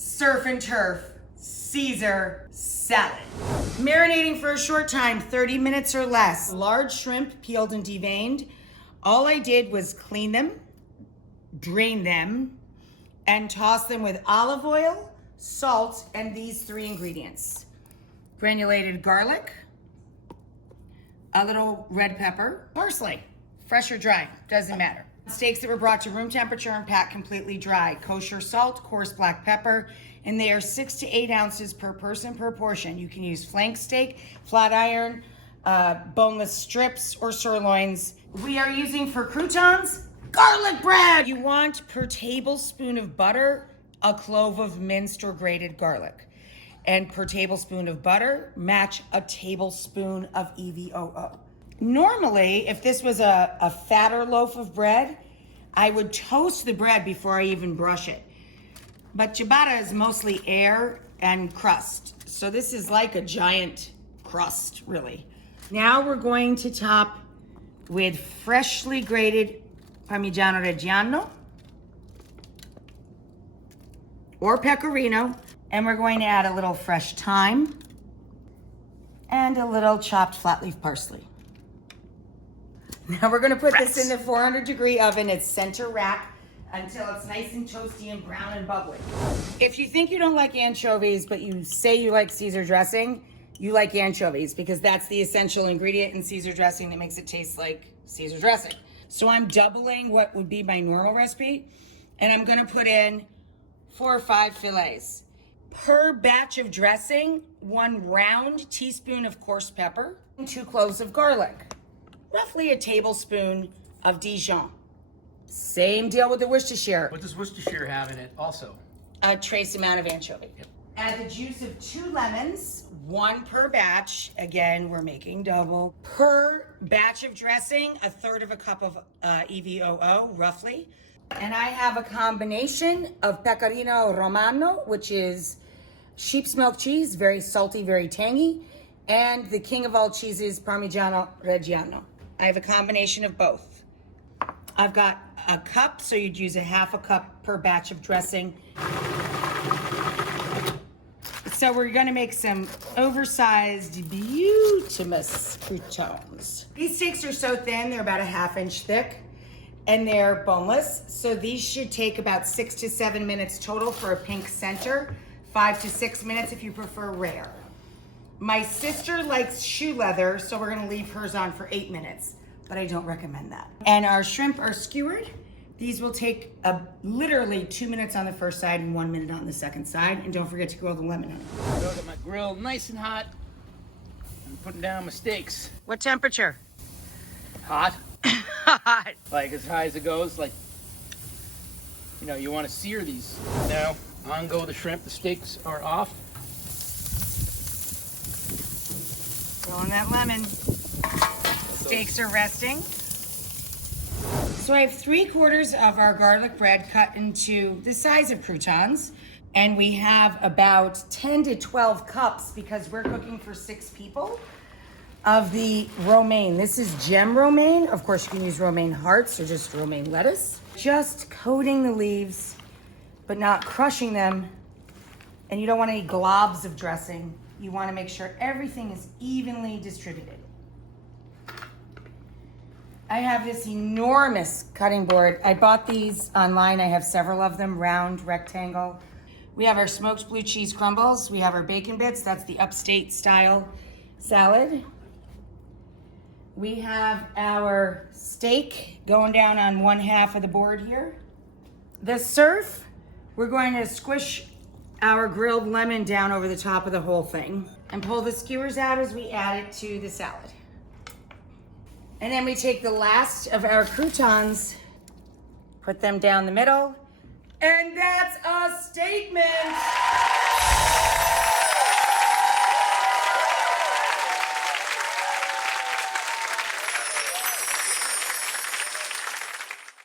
surf and turf Caesar salad. Marinating for a short time, 30 minutes or less. Large shrimp, peeled and deveined. All I did was clean them, drain them, and toss them with olive oil, salt, and these 3 ingredients. Granulated garlic, a little red pepper, parsley, fresh or dry, doesn't matter. Steaks that were brought to room temperature and packed completely dry. Kosher salt, coarse black pepper, and they are 6 to 8 ounces per person per portion. You can use flank steak, flat iron, boneless strips, or sirloins. We are using for croutons, garlic bread. You want per tablespoon of butter, a clove of minced or grated garlic. And per tablespoon of butter, match a tablespoon of EVOO. Normally, if this was a fatter loaf of bread, I would toast the bread before I even brush it. But ciabatta is mostly air and crust. So this is like a giant crust, really. Now we're going to top with freshly grated Parmigiano Reggiano or Pecorino. And we're going to add a little fresh thyme and a little chopped flat leaf parsley. Now we're gonna put this in the 400-degree oven at center rack until it's nice and toasty and brown and bubbly. If you think you don't like anchovies, but you say you like Caesar dressing, you like anchovies because that's the essential ingredient in Caesar dressing that makes it taste like Caesar dressing. So I'm doubling what would be my normal recipe, and I'm gonna put in 4 or 5 fillets. Per batch of dressing, 1 round teaspoon of coarse pepper and 2 cloves of garlic. Roughly a tablespoon of Dijon. Same deal with the Worcestershire. What does Worcestershire have in it also? A trace amount of anchovy. Yep. Add the juice of 2 lemons, 1 per batch. Again, we're making double. Per batch of dressing, 1/3 cup of EVOO, roughly. And I have a combination of Pecorino Romano, which is sheep's milk cheese, very salty, very tangy, and the king of all cheeses, Parmigiano Reggiano. I have a combination of both. I've got a cup, so you'd use a 1/2 cup per batch of dressing. So we're gonna make some oversized, beautimous croutons. These steaks are so thin, they're about a 1/2 inch thick, and they're boneless. So these should take about 6 to 7 minutes total for a pink center, 5 to 6 minutes if you prefer rare. My sister likes shoe leather, so we're gonna leave hers on for 8 minutes, but I don't recommend that. And our shrimp are skewered. These will take literally 2 minutes on the first side and 1 minute on the second side. And don't forget to grill the lemon on it. I got my grill nice and hot. I'm putting down my steaks. What temperature? Hot. Hot. Like as high as it goes. Like, you know, you want to sear these. Now, on go the shrimp. The steaks are off. Rolling that lemon. Steaks are resting. So I have 3/4 of our garlic bread cut into the size of croutons. And we have about 10 to 12 cups, because we're cooking for 6 people, of the romaine. This is gem romaine. Of course, you can use romaine hearts or just romaine lettuce. Just coating the leaves, but not crushing them. And you don't want any globs of dressing. You want to make sure everything is evenly distributed. I have this enormous cutting board. I bought these online. I have several of them, round, rectangle. We have our smoked blue cheese crumbles. We have our bacon bits. That's the upstate style salad. We have our steak going down on 1/2 of the board here. The surf, we're going to squish our grilled lemon down over the top of the whole thing and pull the skewers out as we add it to the salad. And then we take the last of our croutons, put them down the middle, and that's a statement.